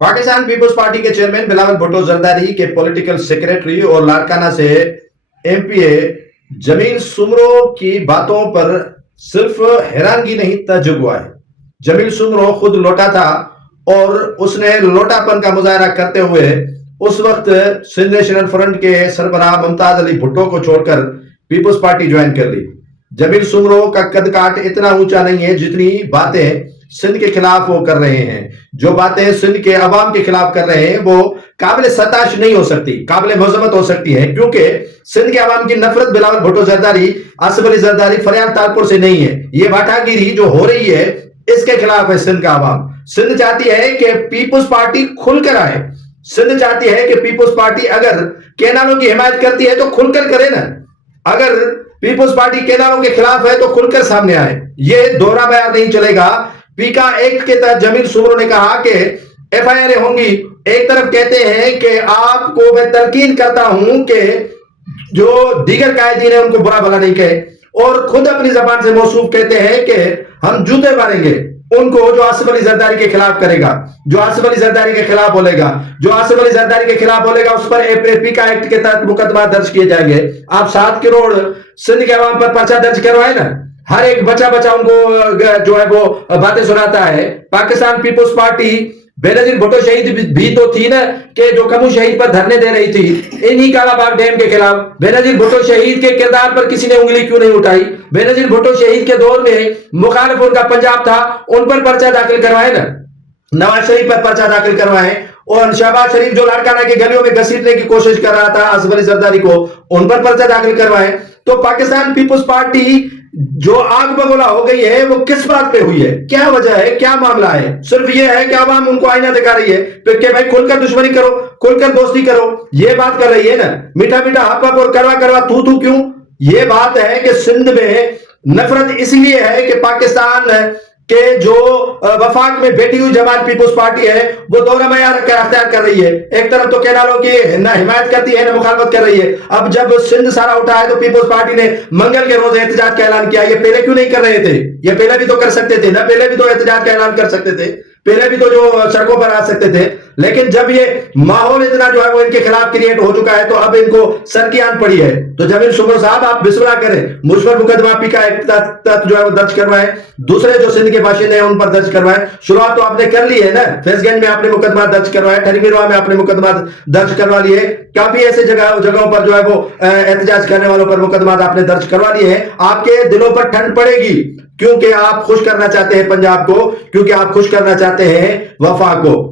Pakistan peoples party के chairman Bilawal Bhutto Zardari के political secretary और लाड़काना से एमपीए जमील सुमरो की बातों पर सिर्फ हैरानगी नहीं ताज्जुब हुआ है। जमील सुमरो खुद लौटा था और उसने लौटापन का मुजाहरा करते हुए उस वक्त सिंध नेशनल फ्रंट के सरबराह मुमताज अली भुट्टो को छोड़कर पीपल्स पार्टी ज्वाइन कर ली। जमील सुमरो का कद काट इतना ऊंचा नहीं है जितनी बातें सिंध के खिलाफ वो कर रहे हैं। जो बातें सिंध के अवाम के खिलाफ कर रहे हैं वो काबिल सताश नहीं हो सकती, काबिल मजम्मत हो सकती है, क्योंकि सिंध के अवाम की नफरत बिलावल भुट्टो जरदारी, आसिफ अली जरदारी, फरियाद तालपुर से नहीं है। ये बाटागिरी जो हो रही है इसके खिलाफ है सिंध का अवाम। सिंध चाहती है कि पीपल्स पार्टी खुलकर आए। सिंध चाहती है कि पीपल्स पार्टी अगर केनालों की हिमायत करती है तो खुलकर करे ना, अगर पीपल्स पार्टी केनालों के खिलाफ है तो खुलकर सामने आए। ये दोहरा बयान नहीं चलेगा। पीका एक्ट के तहत जमील सुमरो ने कहा कि एफआईआर होंगी। एक तरफ कहते हैं कि आपको मैं तलकीन करता हूं कि जो दीगर कायदीन है उनको बुरा भला नहीं कहे, और खुद अपनी जबान से मौसूफ कहते हैं कि हम जूते मारेंगे उनको जो आसिफ अली जरदारी के खिलाफ करेगा, जो आसिफ अली जरदारी के खिलाफ बोलेगा, जो आसिफ अली जरदारी के खिलाफ बोलेगा उस पर पीका एक्ट के तहत मुकदमा दर्ज किए जाएंगे। आप 7 करोड़ सिंध के अवाम पर पर्चा दर्ज करवाए ना, हर एक बच्चा उनको जो है वो बातें सुनाता है। पाकिस्तान पीपल्स पार्टी बेनजीर भुट्टो शहीद भी तो थी ना, कि जो कमू शहीद पर धरने दे रही थी इन्हीं कालाबाग डैम के खिलाफ। बेनजीर भुट्टो शहीद के किरदार पर किसी ने उंगली क्यों नहीं उठाई? बेनजीर भुट्टो शहीद के दौर में मुखालिफ उनका पंजाब था, उन पर पर्चा दाखिल करवाए ना, नवाज शरीफ पर पर्चा दाखिल करवाए, और शहबाज शरीफ जो लाड़काना की गलियों में घसीटने की कोशिश कर रहा था आसिफ अली जरदारी को, उन पर पर्चा दाखिल करवाए। तो पाकिस्तान पीपल्स पार्टी जो आग बगोला हो गई है वो किस बात पे हुई है? क्या वजह है, क्या मामला है? सिर्फ ये है कि आवाम उनको आईना दिखा रही है कि भाई खुलकर दुश्मनी करो, खुलकर दोस्ती करो, ये बात कर रही है ना। मीठा मीठा हप हप और करवा करवा थू थू क्यों? ये बात है कि सिंध में नफरत इसलिए है कि पाकिस्तान के जो वफाक में बैठी हुई जमात पीपल्स पार्टी है वो दोहरा मयार अख्तियार कर रही है। एक तरफ तो केनालों की ना हिमायत करती है ना मुखालफत कर रही है। अब जब सिंध सारा उठा है तो पीपल्स पार्टी ने मंगल के रोज एहतजाज का ऐलान किया। ये पहले क्यों नहीं कर रहे थे? ये पहले भी तो कर सकते थे ना, पहले भी तो एहतजाज का ऐलान कर सकते थे, पहले भी तो जो सड़कों पर आ सकते थे। लेकिन जब ये माहौल इतना जो है वो इनके खिलाफ क्रिएट हो चुका है तो अब इनको सर की आन पड़ी है। तो जमील सुमरो साहब आप बिस्मिल्लाह करें, मुझ पर मुकदमा पीका एक्ट तहत जो है वो दर्ज करवाएं, दूसरे जो सिंध के बाशिंदे हैं उन पर दर्ज करवाएं। शुरुआत तो आपने कर ली है ना, फैजगंज में आपने मुकदमा दर्ज करवाया, ठरीमिरवा में आपने मुकदमा दर्ज करवा लिए, काफी ऐसे जगहों पर जो है वो एहतजाज करने वालों पर मुकदमा आपने दर्ज करवा लिए हैं। आपके दिलों पर ठंड पड़ेगी क्योंकि आप खुश करना चाहते हैं पंजाब को, क्योंकि आप खुश करना चाहते हैं वफा को।